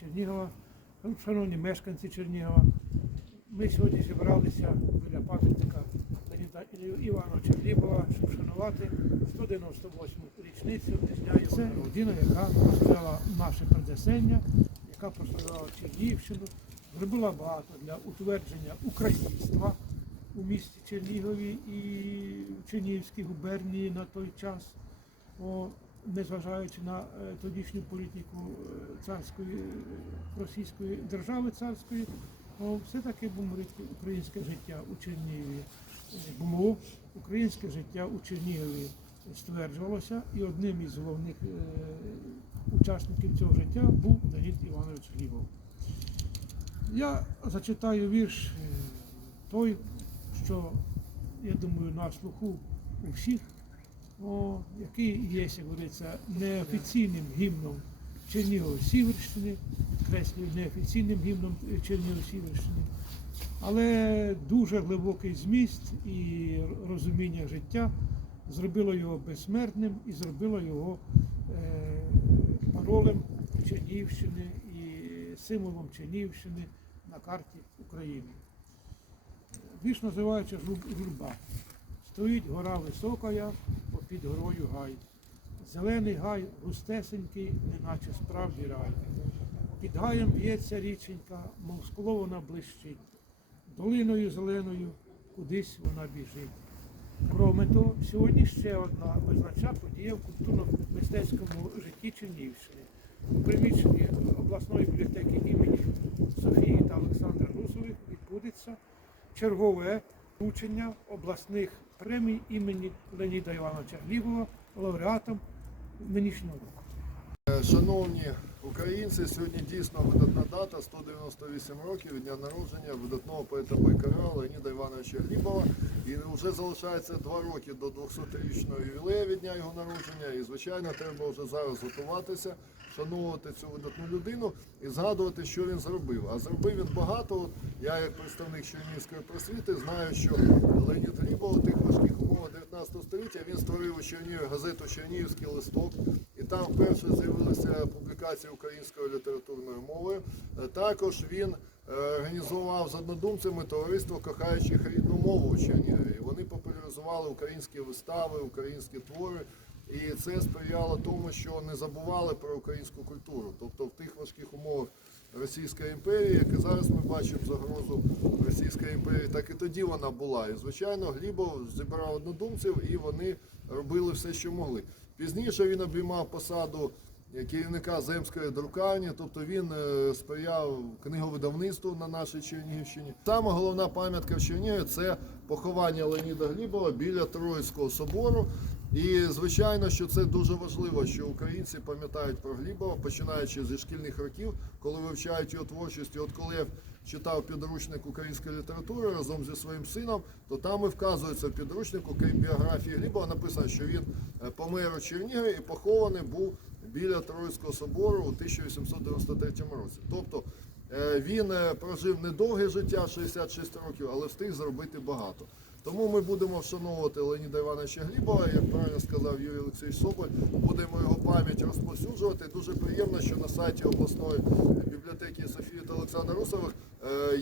Чернігова, шановні мешканці Чернігова. Ми сьогодні зібралися біля пам'ятника Івановича Глібова, щоб шанувати 198-му річницю дня його. Це людина, яка прославляла наше предзасення, яка прославляла Чернігівщину, зробила багато для утвердження українства у місті Чернігові і в Чернігівській губернії на той час. О, незважаючи на е, тодішню політику е, царської е, російської держави царської, все-таки говорити, українське життя у Чернігові було, українське життя у Чернігові стверджувалося, і одним із головних учасників цього життя був Леонід Іванович Глібов. Я зачитаю вірш той, що, я думаю, на слуху у всіх, о, який є, як говориться, неофіційним гімном Чернігова-Сіверщини, підкреслюю, неофіційним гімном Чернігова-Сіверщини, але дуже глибокий зміст і розуміння життя зробило його безсмертним і зробило його е, паролем Чернігівщини і символом Чернігівщини на карті України. Вірш називається «Жур- журба. Стоїть гора високая, попід горою гай. Зелений гай густесенький, неначе справді рай. Під гаєм б'ється річенька, мов скло вона блищить. Долиною зеленою кудись вона біжить. Кроме того, сьогодні ще одна визначна подія в культурно-мистецькому житті Чернігівщини. У приміщенні обласної бібліотеки імені Софії та Олександра Русових відбудеться чергове вручення обласних премій імені Леоніда Івановича Глібова лауреатом нинішнього року. Е, Шановні українці, сьогодні дійсно видатна дата 198 років від дня народження видатного поета байкара Леоніда Івановича Глібова. І вже залишається два роки до 200-річного ювілею від дня його народження. І звичайно, треба вже зараз готуватися, шанувати цю видатну людину і згадувати, що він зробив. А зробив він багато. Я, як представник Чернігівської просвіти, знаю, що Леонід Глібов тих важких умовах 19 століття він створив у Чернігові газету Чернігівський листок. Там вперше з'явилися публікації українською літературною мовою. Е, Також він е, організував з однодумцями товариство кохаючих рідну мову у Чернігові. Вони популяризували українські вистави, українські твори. І це сприяло тому, що не забували про українську культуру. Тобто в тих важких умовах Російської імперії, як і зараз ми бачимо загрозу Російської імперії, так і тоді вона була. І звичайно, Глібов зібрав однодумців, і вони робили все, що могли. Пізніше він обіймав посаду керівника земської друкарні, тобто він е, сприяв книговидавництву на нашій Чернігівщині. Саме головна пам'ятка в Чернігові це поховання Леоніда Глібова біля Троїцького собору. І звичайно, що це дуже важливо, що українці пам'ятають про Глібова, починаючи зі шкільних років, коли вивчають його творчість. І от коли читав підручник української літератури разом зі своїм сином, то там і вказується в підручнику, крім біографії Глібова, написано, що він е, помер у Чернігові і похований був біля Троїцького собору у 1893 році. Тобто е, він е, прожив недовге життя, 66 років, але встиг зробити багато. Тому ми будемо вшановувати Леоніда Івановича Глібова, як правильно сказав Юрій Олексійович Соболь, будемо його пам'ять розповсюджувати. Дуже приємно, що на сайті обласної бібліотеки Софії та Олександра Русових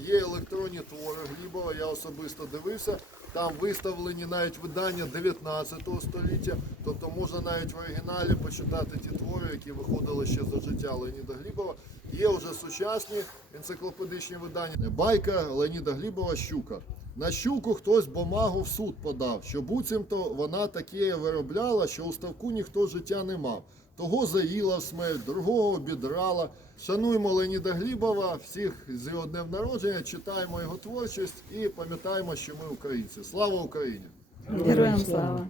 є електронні твори Глібова. Я особисто дивився. Там виставлені навіть видання 19 століття, тобто можна навіть в оригіналі почитати ті твори, які виходили ще за життя Леоніда Глібова. Є вже сучасні енциклопедичні видання. Байка Леоніда Глібова Щука. На щуку хтось бумагу в суд подав, що буцімто вона таке виробляла, що у ставку ніхто життя не мав. Того заїла в смерть, другого обідрала. Шануємо Леоніда Глібова, всіх з його днем народження, читаємо його творчість і пам'ятаємо, що ми українці. Слава Україні! Героям слава!